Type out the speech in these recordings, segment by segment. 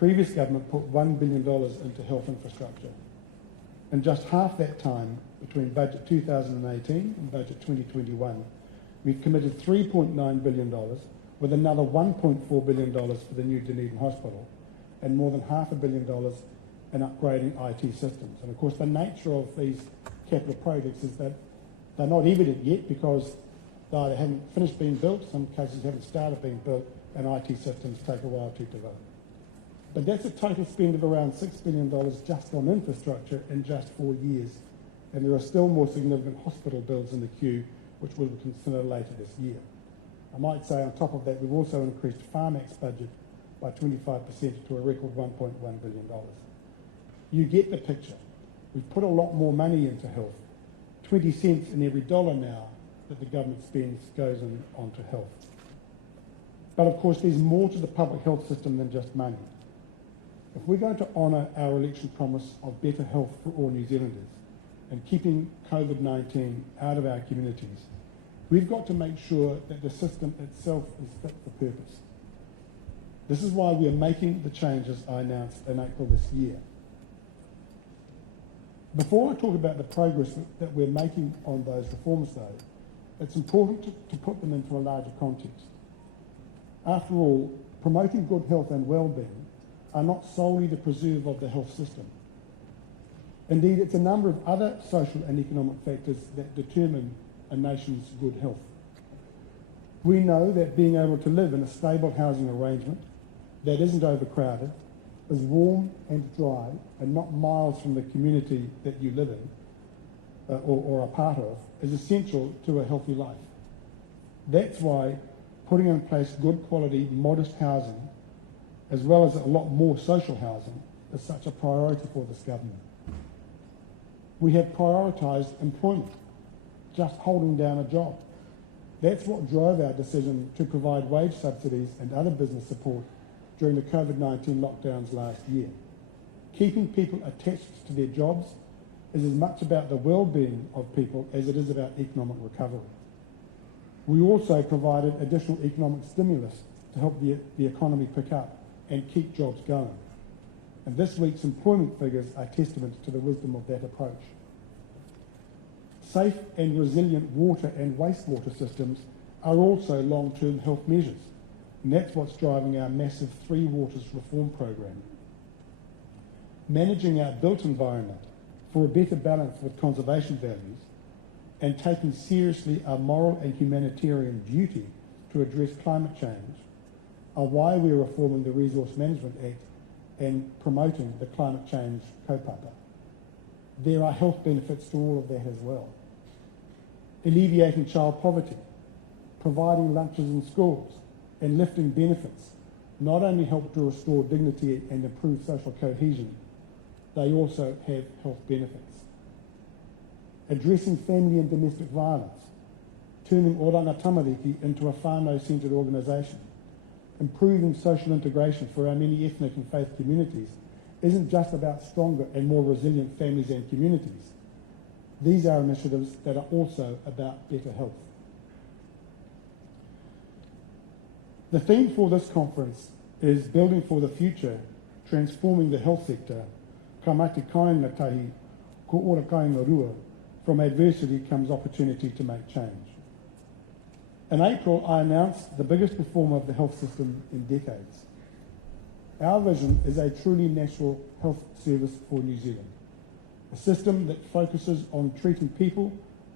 previous government put $1 billion into health infrastructure. In just half that time, between budget 2018 and budget 2021, we've committed $3.9 billion, with another $1.4 billion for the new Dunedin Hospital, and more than $500 million in upgrading IT systems. And of course, the nature of these capital projects is that they're not evident yet because they either haven't finished being built, some cases haven't started being built, and IT systems take a while to develop. But that's a total spend of around $6 billion just on infrastructure in just 4 years. And there are still more significant hospital builds in the queue, which we'll consider later this year. I might say on top of that, we've also increased Pharmac's budget by 25% to a record $1.1 billion. You get the picture. We've put a lot more money into health. 20 cents in every dollar now that the government spends goes onto health. But of course, there's more to the public health system than just money. If we're going to honour our election promise of better health for all New Zealanders and keeping COVID-19 out of our communities, we've got to make sure that the system itself is fit for purpose. This is why we are making the changes I announced in April this year. Before I talk about the progress that we're making on those reforms, though, it's important to put them into a larger context. After all, promoting good health and well-being are not solely the preserve of the health system. Indeed, it's a number of other social and economic factors that determine a nation's good health. We know that being able to live in a stable housing arrangement that isn't overcrowded, is warm and dry, and not miles from the community that you live in or are part of, is essential to a healthy life. That's why putting in place good quality, modest housing, as well as a lot more social housing, is such a priority for this government. We have prioritised employment, just holding down a job. That's what drove our decision to provide wage subsidies and other business support during the COVID-19 lockdowns last year. Keeping people attached to their jobs is as much about the well-being of people as it is about economic recovery. We also provided additional economic stimulus to help the economy pick up and keep jobs going. And this week's employment figures are testament to the wisdom of that approach. Safe and resilient water and wastewater systems are also long-term health measures, and that's what's driving our massive Three Waters reform program. Managing our built environment for a better balance with conservation values and taking seriously our moral and humanitarian duty to address climate change are why we're reforming the Resource Management Act and promoting the climate change kaupapa. There are health benefits to all of that as well. Alleviating child poverty, providing lunches in schools, and lifting benefits not only help to restore dignity and improve social cohesion, they also have health benefits. Addressing family and domestic violence, turning Oranga Tamariki into a whānau-centred organisation, improving social integration for our many ethnic and faith communities isn't just about stronger and more resilient families and communities. These are initiatives that are also about better health. The theme for this conference is Building for the Future, Transforming the Health Sector, ka mate kāinga tahi, ko ora kāinga rua, from adversity comes opportunity to make change. In April, I announced the biggest reform of the health system in decades. Our vision is a truly national health service for New Zealand, a system that focuses on treating people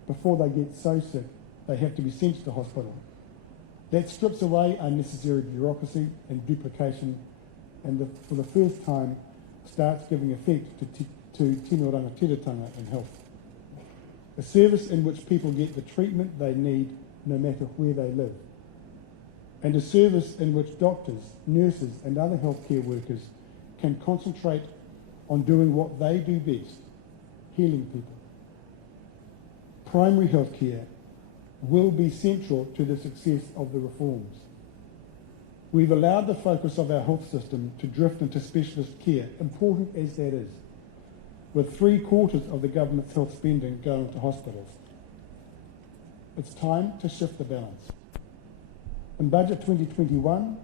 before they get so sick they have to be sent to hospital. That strips away unnecessary bureaucracy and duplication, and for the first time starts giving effect to tino rangatiratanga in health. A service in which people get the treatment they need no matter where they live. And a service in which doctors, nurses and other healthcare workers can concentrate on doing what they do best, healing people. Primary health care will be central to the success of the reforms. We've allowed the focus of our health system to drift into specialist care, important as that is, with 3/4 of the government's health spending going to hospitals. It's time to shift the balance. In Budget 2021,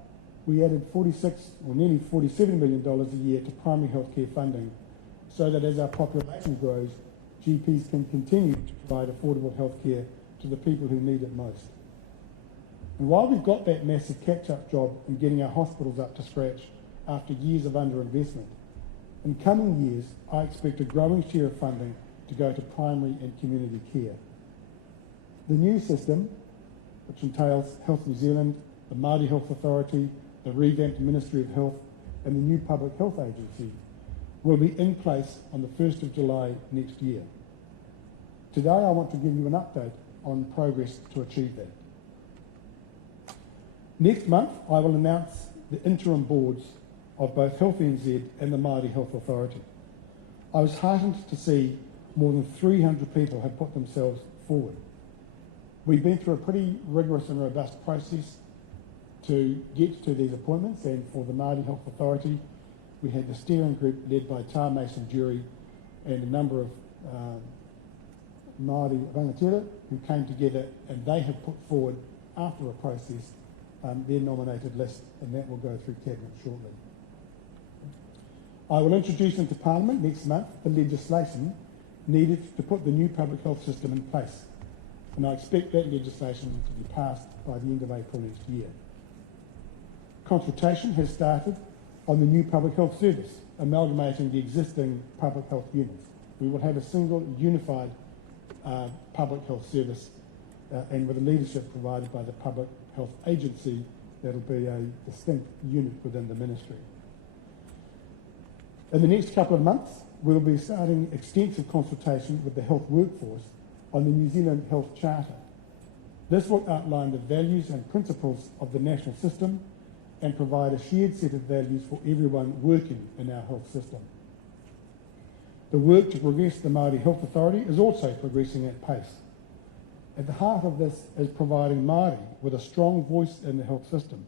we added 46 or nearly $47 million a year to primary healthcare funding so that as our population grows, GPs can continue to provide affordable healthcare to the people who need it most. And while we've got that massive catch-up job in getting our hospitals up to scratch after years of underinvestment, in coming years, I expect a growing share of funding to go to primary and community care. The new system, which entails Health New Zealand, the Māori Health Authority, the revamped Ministry of Health, and the new Public Health Agency, will be in place on the 1st of July next year. Today, I want to give you an update on progress to achieve that. Next month, I will announce the interim boards of both Health NZ and the Māori Health Authority. I was heartened to see more than 300 people have put themselves forward. We've been through a pretty rigorous and robust process to get to these appointments, and for the Māori Health Authority, we had the steering group led by Tā Mason Jury and a number of Māori rangatira who came together, and they have put forward, after a process, their nominated list, and that will go through Cabinet shortly. I will introduce into Parliament next month the legislation needed to put the new public health system in place, and I expect that legislation to be passed by the end of April next year. Consultation has started on the new public health service, amalgamating the existing public health units. We will have a single unified public health service, and with the leadership provided by the Public Health Agency, that will be a distinct unit within the ministry. In the next couple of months, we'll be starting extensive consultation with the health workforce on the New Zealand Health Charter. This will outline the values and principles of the national system and provide a shared set of values for everyone working in our health system. The work to progress the Māori Health Authority is also progressing at pace. At the heart of this is providing Māori with a strong voice in the health system.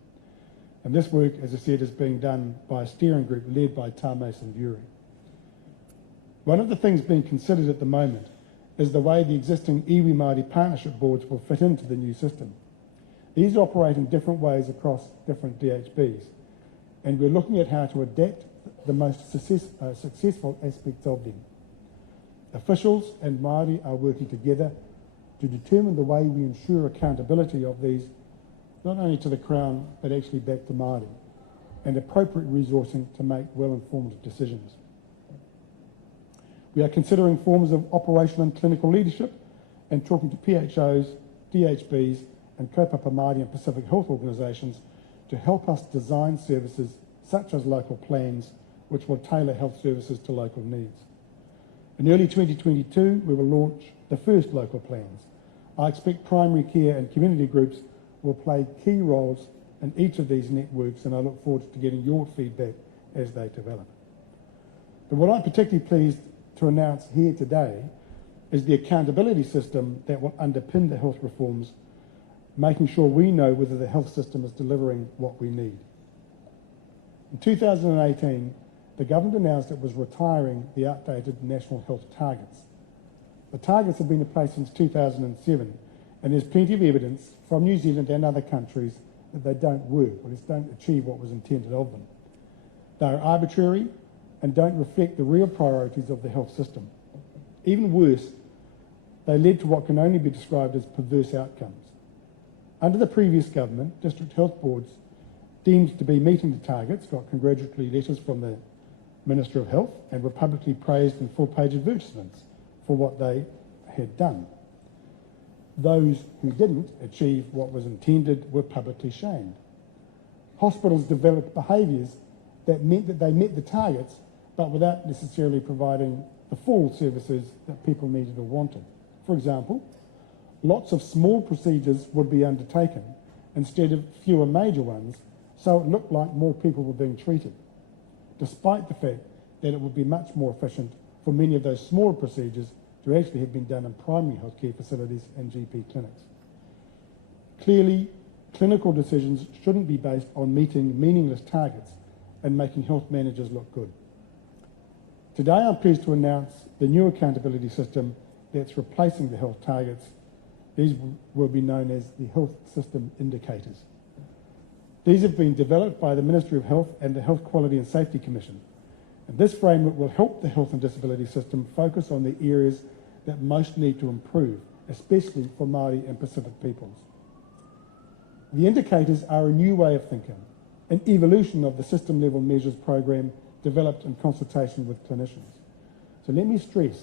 And this work, as I said, is being done by a steering group led by Tā Mason Jury. One of the things being considered at the moment is the way the existing iwi Māori partnership boards will fit into the new system. These operate in different ways across different DHBs, and we're looking at how to adapt the most successful aspects of them. Officials and Māori are working together to determine the way we ensure accountability of these, not only to the Crown, but actually back to Māori, and appropriate resourcing to make well-informed decisions. We are considering forms of operational and clinical leadership and talking to PHOs, DHBs, and kaupapa Māori and Pacific health organisations to help us design services such as local plans, which will tailor health services to local needs. In early 2022, we will launch the first local plans. I expect primary care and community groups will play key roles in each of these networks, and I look forward to getting your feedback as they develop. But what I'm particularly pleased to announce here today is the accountability system that will underpin the health reforms, making sure we know whether the health system is delivering what we need. In 2018, the government announced it was retiring the outdated national health targets. The targets have been in place since 2007, and there's plenty of evidence from New Zealand and other countries that they don't work, or just don't achieve what was intended of them. They are arbitrary and don't reflect the real priorities of the health system. Even worse, they led to what can only be described as perverse outcomes. Under the previous government, district health boards deemed to be meeting the targets got congratulatory letters from the Minister of Health and were publicly praised in full-page advertisements for what they had done. Those who didn't achieve what was intended were publicly shamed. Hospitals developed behaviours that meant that they met the targets, but without necessarily providing the full services that people needed or wanted. For example, lots of small procedures would be undertaken instead of fewer major ones, so it looked like more people were being treated, despite the fact that it would be much more efficient for many of those smaller procedures to actually have been done in primary healthcare facilities and GP clinics. Clearly, clinical decisions shouldn't be based on meeting meaningless targets and making health managers look good. Today, I'm pleased to announce the new accountability system that's replacing the health targets. These will be known as the health system indicators. These have been developed by the Ministry of Health and the Health Quality and Safety Commission. And this framework will help the health and disability system focus on the areas that most need to improve, especially for Māori and Pacific peoples. The indicators are a new way of thinking, an evolution of the system-level measures program developed in consultation with clinicians. So let me stress,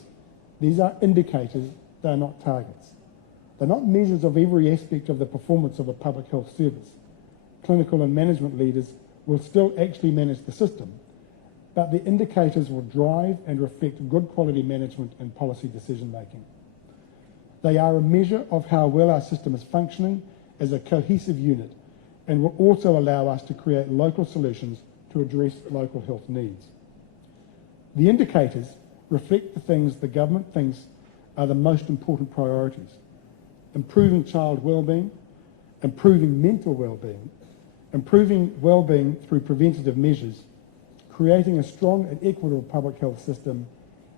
these are indicators, they are not targets. They're not measures of every aspect of the performance of a public health service. Clinical and management leaders will still actually manage the system, but the indicators will drive and reflect good quality management and policy decision making. They are a measure of how well our system is functioning as a cohesive unit and will also allow us to create local solutions to address local health needs. The indicators reflect the things the government thinks are the most important priorities: improving child wellbeing, improving mental wellbeing, improving wellbeing through preventative measures, creating a strong and equitable public health system,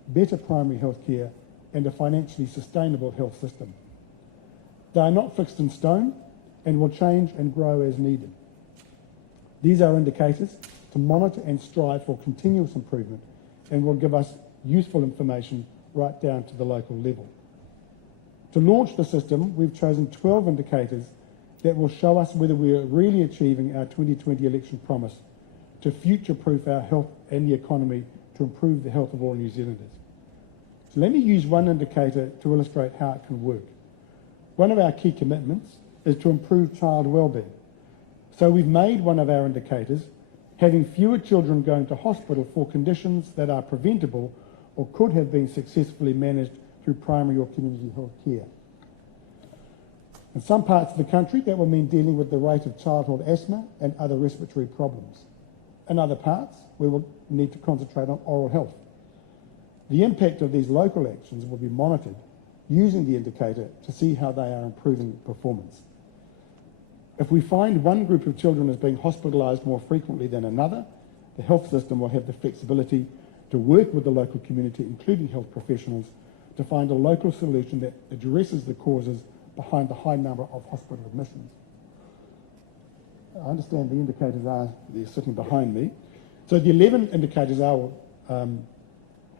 better primary health care, and a financially sustainable health system. They are not fixed in stone and will change and grow as needed. These are indicators to monitor and strive for continuous improvement and will give us useful information right down to the local level. To launch the system, we've chosen 12 indicators that will show us whether we are really achieving our 2020 election promise to future-proof our health and the economy to improve the health of all New Zealanders. So let me use one indicator to illustrate how it can work. One of our key commitments is to improve child wellbeing. So we've made one of our indicators having fewer children going to hospital for conditions that are preventable or could have been successfully managed through primary or community health care. In some parts of the country, that will mean dealing with the rate of childhood asthma and other respiratory problems. In other parts, we will need to concentrate on oral health. The impact of these local actions will be monitored using the indicator to see how they are improving performance. If we find one group of children is being hospitalised more frequently than another, the health system will have the flexibility to work with the local community, including health professionals, to find a local solution that addresses the causes behind the high number of hospital admissions. I understand the indicators they're sitting behind me. So the 11 indicators are,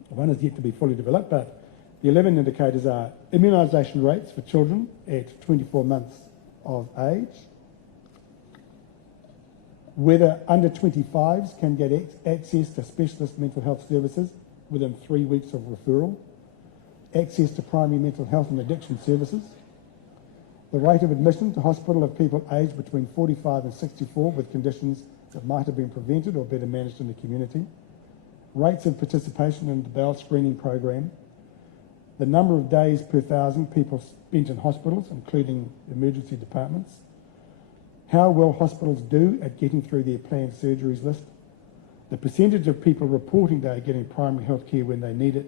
one is yet to be fully developed, but the 11 indicators are immunisation rates for children at 24 months of age, whether under 25s can get access to specialist mental health services within 3 weeks of referral, access to primary mental health and addiction services, the rate of admission to hospital of people aged between 45 and 64 with conditions that might have been prevented or better managed in the community, rates of participation in the bowel screening program, the number of days per 1,000 people spent in hospitals, including emergency departments, how well hospitals do at getting through their planned surgeries list, the percentage of people reporting they are getting primary health care when they need it,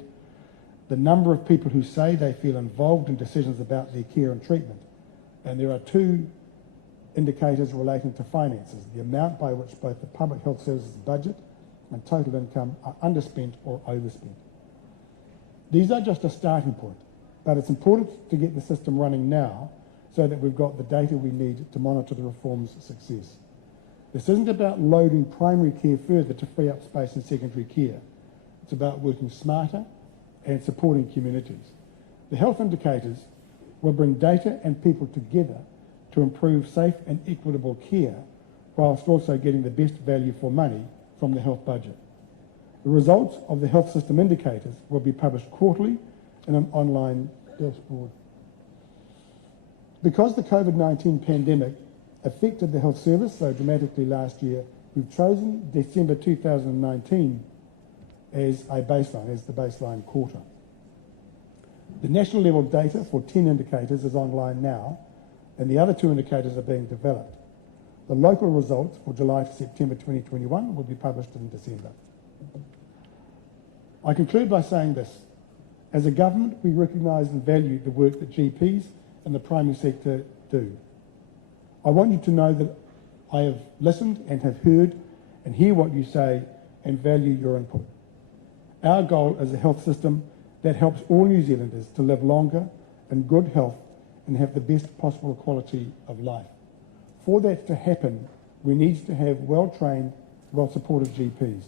the number of people who say they feel involved in decisions about their care and treatment. And there are 2 indicators relating to finances, the amount by which both the public health services budget and total income are underspent or overspent. These are just a starting point, but it's important to get the system running now so that we've got the data we need to monitor the reform's success. This isn't about loading primary care further to free up space in secondary care. It's about working smarter and supporting communities. The health indicators will bring data and people together to improve safe and equitable care whilst also getting the best value for money from the health budget. The results of the health system indicators will be published quarterly in an online dashboard. Because the COVID-19 pandemic affected the health service so dramatically last year, we've chosen December 2019 as the baseline quarter. The national level data for 10 indicators is online now, and the other 2 indicators are being developed. The local results for July to September 2021 will be published in December. I conclude by saying this. As a government, we recognise and value the work that GPs and the primary sector do. I want you to know that I have listened and have heard and hear what you say and value your input. Our goal is a health system that helps all New Zealanders to live longer in good health and have the best possible quality of life. For that to happen, we need to have well-trained, well-supported GPs.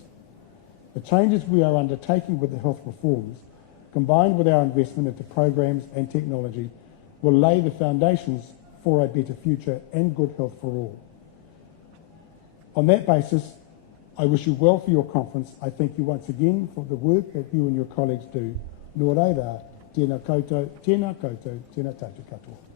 The changes we are undertaking with the health reforms, combined with our investment into programs and technology, will lay the foundations for a better future and good health for all. On that basis, I wish you well for your conference. I thank you once again for the work that you and your colleagues do. Nō reira, tēnā koutou, tēnā koutou, tēnā tātou katoa.